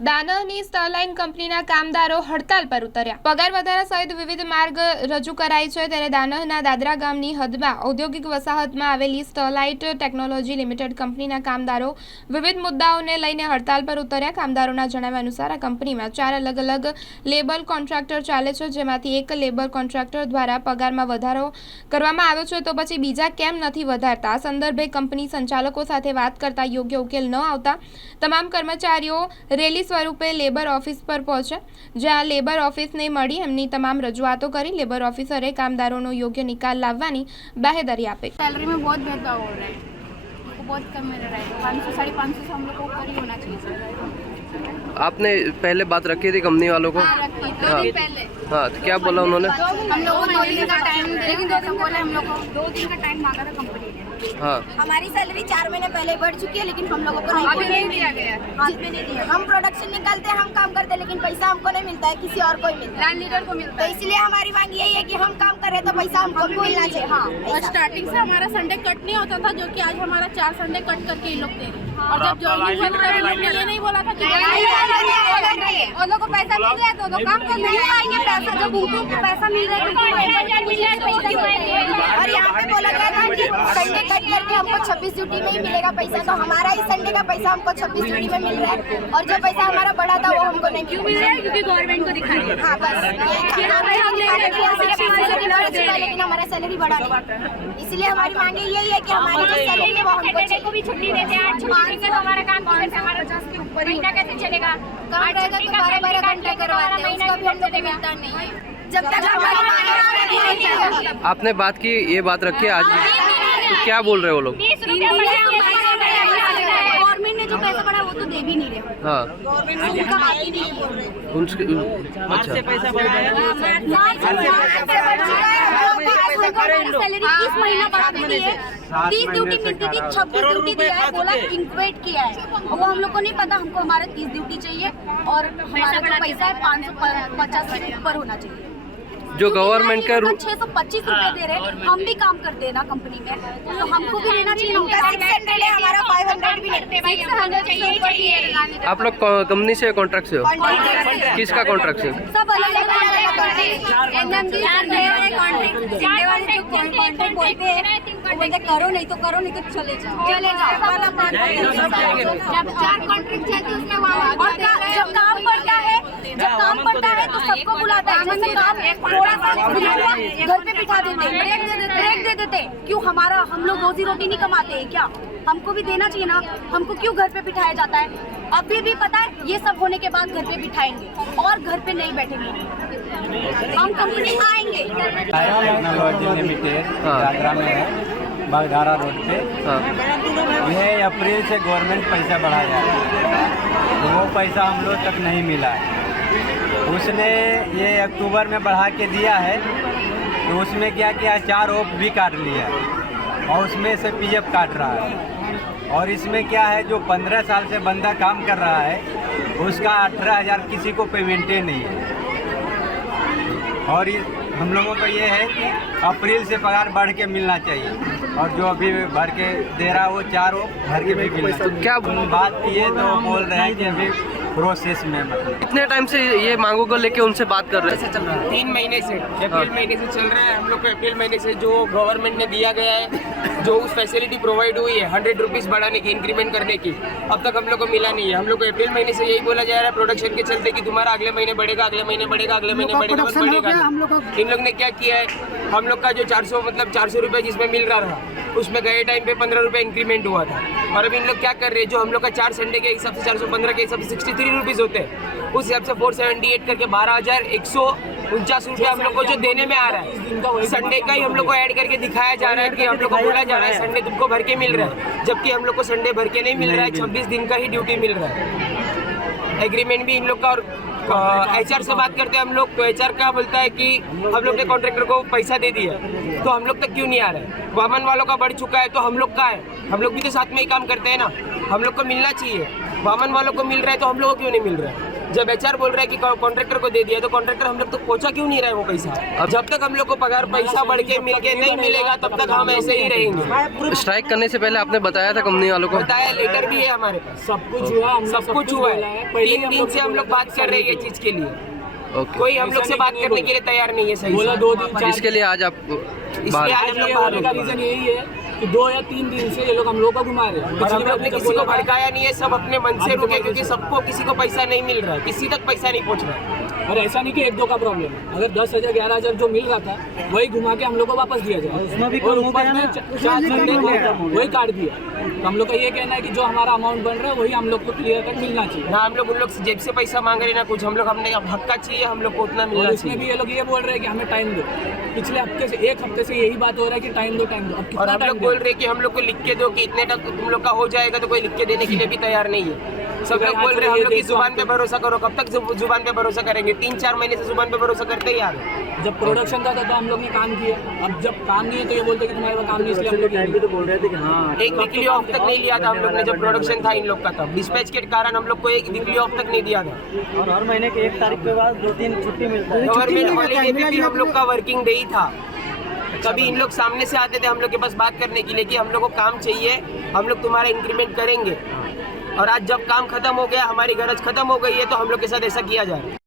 દાનહની સ્ટરલાઇન કંપનીના કામદારો હડતાલ પર ઉતર્યા। પગાર વધારા સહિત વિવિધ માંગ રજૂ કરાઈ છે, ત્યારે દાનહના દાદરા ગામની હદમાં ઔદ્યોગિક વસાહતમાં આવેલી સ્ટરલાઇટ ટેકનોલોજી લિમિટેડ કંપનીના કામદારો વિવિધ મુદ્દાઓને લઈને હડતાલ પર ઉતર્યા। કામદારોના જણાવ્યા અનુસાર આ કંપનીમાં 4 અલગ અલગ લેબર કોન્ટ્રાક્ટર ચાલે છે, જેમાંથી એક લેબર કોન્ટ્રાક્ટર દ્વારા પગારમાં વધારો કરવામાં આવ્યો છે, તો પછી બીજા કેમ નથી વધારતા? આ સંદર્ભે કંપની સંચાલકો સાથે વાત કરતા યોગ્ય ઉકેલ ન આવતા તમામ કર્મચારીઓ રેલી સ્વરૂપે લેબર ઓફિસ પર પહોંચ્યા, જ્યાં લેબર ઓફિસને મળી એમની તમામ રજૂઆતો કરી। લેબર ઓફિસરે કામદારોનો યોગ્ય નિકાલ લાવવાની બાહેધરી આપી। सैलरी में बहुत भेदभाव हो रहा है, हमको बहुत कम मिल रहा है। 500 550 हम लोग को ऊपर ही होना चाहिए। आपने पहले बात रखी थी कंपनी वालों को? हाँ, रखी थी 2 दिन पहले। हाँ, तो क्या बोला उन्होंने? हम लोग को 2 दिन का टाइम दे, लेकिन 2 दिन बोले हम लोग को 2 दिन का टाइम मांगा था कंपनी ने। हाँ, हमारी सैलरी 4 महीने पहले बढ़ चुकी है, लेकिन हम लोगों को नहीं दिया गया। हाथ में नहीं दिया। हम प्रोडक्शन निकालते हैं, हम काम करते हैं, लेकिन पैसा हमको नहीं मिलता है, किसी और को ही मिलता है। लैंड लीडर को मिलता तो है। इसलिए हमारी मांग यही है कि हम काम कर रहे हैं तो पैसा हमको भी मिलना चाहिए। हाँ, और स्टार्टिंग से हमारा संडे कट नहीं होता था, जो कि आज हमारा 4 संडे कट करके ये लोग दे रहे हैं। और जब ज्वाइनिंग हुआ था, ये नहीं बोला था कि उन लोगों को पैसा मिल रहा है तो लोग काम कर नहीं पाएंगे। पैसा जब उनको पैसा मिल रहा है और यहाँ पे बोला गया था कि संडे कट करके हमको 26 ड्यूटी में ही मिलेगा पैसा, तो हमारा ही संडे का पैसा हमको 26 ड्यूटी में मिल रहा है, और जो पैसा हमारा बढ़ा था वो हमको नहीं मिल रहा है, क्योंकि गवर्नमेंट को दिखाई। हाँ बस, लेकिन हमारा सैलरी बढ़ा नहीं। इसलिए हमारी मांगे यही है कि हमारी जो सैलरी है वो हमको को भी छुट्टी देते हैं। 8 छुट्टी का हमारा काम कैसे, हमारा 50 के ऊपर महीना कैसे चलेगा? काम रहेगा तो 12 घंटे करवाते हैं, उसका भी हमको मिलता नहीं है। जब तक हमारी मांग नहीं। आपने बात की, ये बात रखी आज, तो क्या बोल रहे हो लोग? 30 रुपया गवर्नमेंट ने जो पैसा बढ़ा वो तो दे भी नहीं रहे। हाँ, उनका बात ही नहीं बोल रहे। उनके अच्छा, सैलरी इस महीना बढ़ा दी है। 30 ड्यूटी मिलती थी, 26 ड्यूटी दिया है, बोला इंक्रीमेंट किया है। वो हम लोग को नहीं पता, हमको हमारा 30 ड्यूटी चाहिए और हमारा जो पैसा है 550 से ऊपर होना चाहिए। जो गवर्नमेंट का 625 रुपए दे रहे, हम भी काम करते हैं ना कंपनी में, तो हमको भी लेना चाहिए। उनका 600 है, हमारा 500 भी नहीं। चाहिए। आप लोग कंपनी से कॉन्ट्रैक्ट से हो? किसका कॉन्ट्रैक्ट से? सब अलग अलग करो नहीं तो करो, नहीं तो चले जाओ। जब 4 कॉन्ट्रैक्ट चलते हैं उसमें और जब काम पड़ता है तो सबको बुलाता है। जैसे काम थोड़ा सा घर पे बिठा देते, ब्रेक दे देते। क्यों हम लोग रोजी रोटी नहीं कमाते हैं क्या? हमको भी देना चाहिए ना। हमको क्यों घर पे बिठाया जाता है? अभी भी पता है, ये सब होने के बाद घर पे बिठाएंगे और घर पे नहीं बैठेंगे। हम कंपनी आएंगे। टेक्नोलॉजी लिमिटेड दादरा में है, बागधारा रोड पे। हाँ, यह अप्रैल से गवर्नमेंट पैसा बढ़ाया है, तो वो पैसा हम लोग तक नहीं मिला है। उसने ये अक्टूबर में बढ़ा के दिया है, तो उसमें क्या किया, 4 ऑफ भी काट लिया और उसमें से पीएफ काट रहा है। और इसमें क्या है, जो 15 साल से बंदा काम कर रहा है उसका 18,000 किसी को पेमेंटे नहीं है। और हम लोगों का ये है कि अप्रैल से पगार बढ़ के मिलना चाहिए, और जो अभी भर के दे रहा है वो 4 भर के भी मिलना चाहिए। क्या बात किए तो बोल रहे हैं कि अभी प्रोसेस में, मतलब कितने टाइम से ये मांगों को लेके उनसे बात कर रहे हैं? 3 महीने से, अप्रैल महीने से चल रहा है। हम लोग को अप्रैल महीने से जो गवर्नमेंट ने दिया गया है, जो उस फैसिलिटी प्रोवाइड हुई है 100 रुपीज़ बढ़ाने की, इंक्रीमेंट करने की, अब तक हम लोग को मिला नहीं है। हम लोग को अप्रैल महीने से यही बोला जा रहा है प्रोडक्शन के चलते कि तुम्हारा अगले महीने बढ़ेगा, अगले महीने बढ़ेगा, अगले महीने बढ़ेगा, बस बढ़ेगा। इन लोग ने क्या किया है, हम लोग का जो 400 रुपये जिसमें मिल रहा था, उसमें गए टाइम पे 15 रुपये इंक्रीमेंट हुआ था। और अब इन लोग क्या कर रहे हैं, जो हम लोग का 4 संडे के हिसाब से 415 के हिसाब से 63 रुपीज़ होते हैं, उस हिसाब से 478 करके 12,149 रुपये हम लोग को जो देने में आ रहा है। संडे का ही हम लोग को ऐड करके दिखाया जा रहा है कि हम लोग को बोला जा रहा है संडे तुमको भर के मिल रहा है, जबकि हम लोग को संडे भर के नहीं मिल रहा है, 26 दिन का ही ड्यूटी मिल रहा है। एग्रीमेंट भी इन लोग का, और एचआर से बात करते हैं हम लोग, तो एचआर क्या बोलता है कि हम लोग ने कॉन्ट्रैक्टर को पैसा दे दिया, तो हम लोग तक क्यों नहीं आ रहा है? वामन वालों का बढ़ चुका है तो हम लोग का है, हम लोग भी तो साथ में ही काम करते हैं ना, हम लोग को मिलना चाहिए। वामन वालों को मिल रहा है तो हम लोग को क्यों नहीं मिल रहा है? जब HR बोल रहा है कि कॉन्ट्रैक्टर को दे दिया तो कॉन्ट्रैक्टर हम लोग तो पहुंचा क्यों नहीं रहा है वो पैसा? अब जब तक हम लोग को पगार पैसा बढ़ के मिल के नहीं मिलेगा तब तक हम ऐसे ही रहेंगे। स्ट्राइक करने से पहले आपने बताया था कंपनी वालों को? बताया, लेटर भी है हमारे पास, सब कुछ हुआ, सब कुछ हुआ है। 3 दिन से हम लोग बात कर रहे हैं ये चीज के लिए, ओके। कोई हम लोग से बात करने के लिए तैयार नहीं है। सही बोला से 2 दिन इसके लिए आज आप इसलिए बाहर आज हम लोग ये बाहर होने का निकले। रीजन यही है कि 2 या 3 दिन से ये लोग हम लोग को घुमा रहे हैं। और हम लोग ने किसी को भड़काया नहीं है, सब अपने मन से रुके क्योंकि सबको किसी को पैसा नहीं मिल रहा है, किसी तक पैसा नहीं पहुंच रहा है। और ऐसा नहीं कि 1-2 का प्रॉब्लम है, अगर 10,000 11,000 जो मिल रहा था वही घुमा के हम लोग को वापस दिया जाए, और ऊपर में 4 घंटे को वही काट दिया। तो हम लोग का ये कहना है कि जो हमारा अमाउंट बन रहा है वही हम लोग को क्लियर कट मिलना चाहिए। ना हम लोग उन लोग से जेब से पैसा मांग रहे ना कुछ, हम लोग हमने हक का चाहिए, हम लोग को उतना मिलना और इसमें चाहिए। भी ये लोग ये बोल रहे हैं कि हमें टाइम दो। पिछले हफ्ते से 1 हफ्ते से यही बात हो रहा है कि टाइम दो टाइम दो। अब और कितना हम लोग टाइम बोल रहे हैं कि हम लोग को लिख के दो कि इतने तक तुम लोग का हो जाएगा, तो कोई लिख के देने के लिए भी तैयार नहीं है। सब लोग बोल रहे हैं हम लोग की जुबान पे भरोसा करो। कब तक जुबान पे भरोसा करेंगे? 3-4 महीने से जुबान पे भरोसा करते ही आ रहे। जब प्रोडक्शन था तो हम लोग ने काम किया, अब जब काम नहीं है तो ये बोलते कि तुम्हारे पास काम नहीं, इसलिए हम लोग टाइम पे तो बोल रहे थे कि हाँ एक वीकली ऑफ तक नहीं लिया था हम लोग ने जब प्रोडक्शन था इन लोग का, तब डिस्पैच के कारण हम लोग को एक वीकली ऑफ तक नहीं दिया था। और हर महीने के 1 तारीख के बाद 2 दिन छुट्टी मिलता है। गवर्नमेंट हॉलीडे पे भी हम लोग का वर्किंग डे ही था। कभी इन लोग सामने से आते थे हम लोग के पास बात करने के लिए कि हम लोग को काम चाहिए, हम लोग तुम्हारा इंक्रीमेंट करेंगे। और आज जब काम खत्म हो गया, हमारी गरज खत्म हो गई है, तो हम लोग के साथ ऐसा किया जा रहा है।